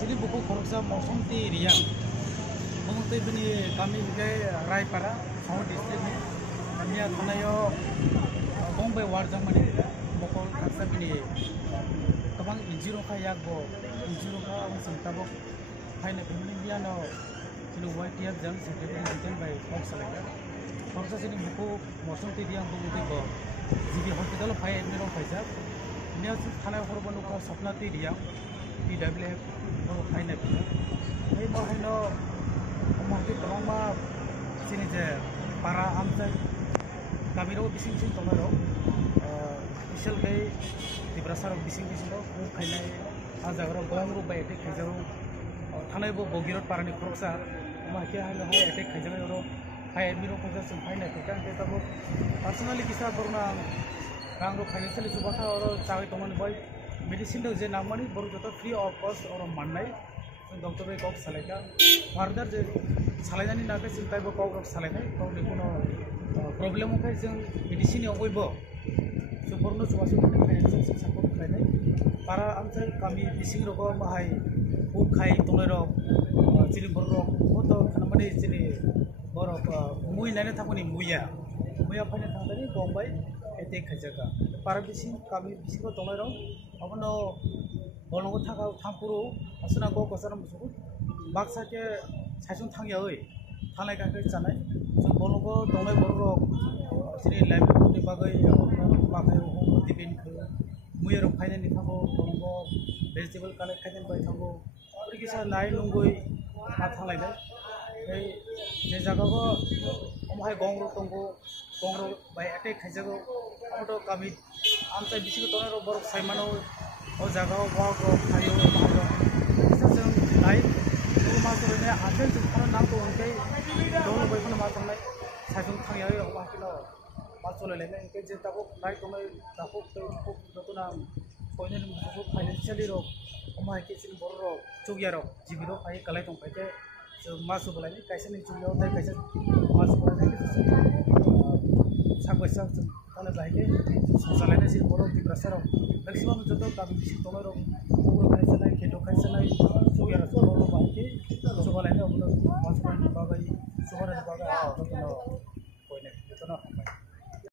Jadi buku korupsi mosong ti riang, mungkin tu ini kami juga Raipara, South District ni, kami ada yo Bombay warjang mana, buku korupsi ini, kebang injuro kaya go, injuro kaya orang senta bo, hai nak kami ni dia no, jadi white tiap jam sekali kita by box sahaja, korupsi ini buku mosong ti riang buku tu bo, jadi hospital hai ni orang kaya, ni aku thana korban uka sapna ti riang. PWF और final ये बाहनो market तमाम सिने जे पारा आमसे काबिरो बिसिं बिसिं तमारो special के दिब्रासार बिसिं बिसिं रो खाइनाय आजागरो गंगरो bye attack खाइजारो थानाय बो बगिरत पारानि खरसा माके हालो हाय attack खाइजानाय रो हाय एडमिरो खाइजा जों final के कान ताबो पर्सनली किसा बरना रांगरो फाइनेंशियली सुबाखा और चागै तमन बाय मेडिसिन दो जे नामनी बरु जत फ्री ऑफ कॉस्ट और माननाय डॉक्टर बे कॉक सालायका फार्दर जे सालायनानै नागे सिन्ताय बो कॉक सालायनाय गावनि कोनो प्रॉब्लेम खाय जों मेडिसिन याव बयबो सुबर्न सुवासु फाइनेंशियल सपोर्ट खालायनाय पारा आमसे गामि बिसिं रग माहाय उ खाय तंनाय रग जिनि बर रग फटो खालामनानै जिनि बर मुइ नायनो थाखनि मुया फायनो थांनानै बम्बाइ एते खायजागा पारा बिसिं गामि बिसिं तंनाय रग अपनो बोलंगो थाका थांपुरु असना गो गसर मुसु बाक्सा के साइसुं थांयायै थानाय गाखै जानाय जों बोलंगो दंनाय बर' जेरै लाइब्रेरिनि बागै बागै दिबेन खो मुयर फाइनानि थांगो बोलंगो भेजिटेबल कालेक्ट खायदेन बाय थांगो ओरगिसा नाय लंगै आ थांलायनाय ओइ जे जागागो अमहाय गंग्रो तंगो गंग्रो बाय एटेक खायजागो अमतो गामि आमसाय बिसिगो तनाय बर साइमानो ओ जागाव वागो खायो मारो जों नाय मासोरने आथेन जों खाना नांगौ ओंखाय दङ बैखौनो मा थांनाय साइजों थांयाय अबाखिनो मासोलायनाय ओंखाय जे दाबो नाय दङै दाबो खौ दतना सयनेन मुखौ फाइनेंशियली रो अमाय केसिन बर रो जुगियारो जिबिरो फाय कालाय दं फायते जों मासो बलायनि कायसेनि जुगियाव थाय कायसे मासो बलायनि सागैसा जों थाना जाहैके सजालायनाय सिन बर दिब्रासार मैक्सिमाम जतो गामि बिसिं तनाय रो बर खायसनाय केटो खायसनाय जुगियारो बर बायके सजालायनाय अबनो मासो बागै सबारे बागै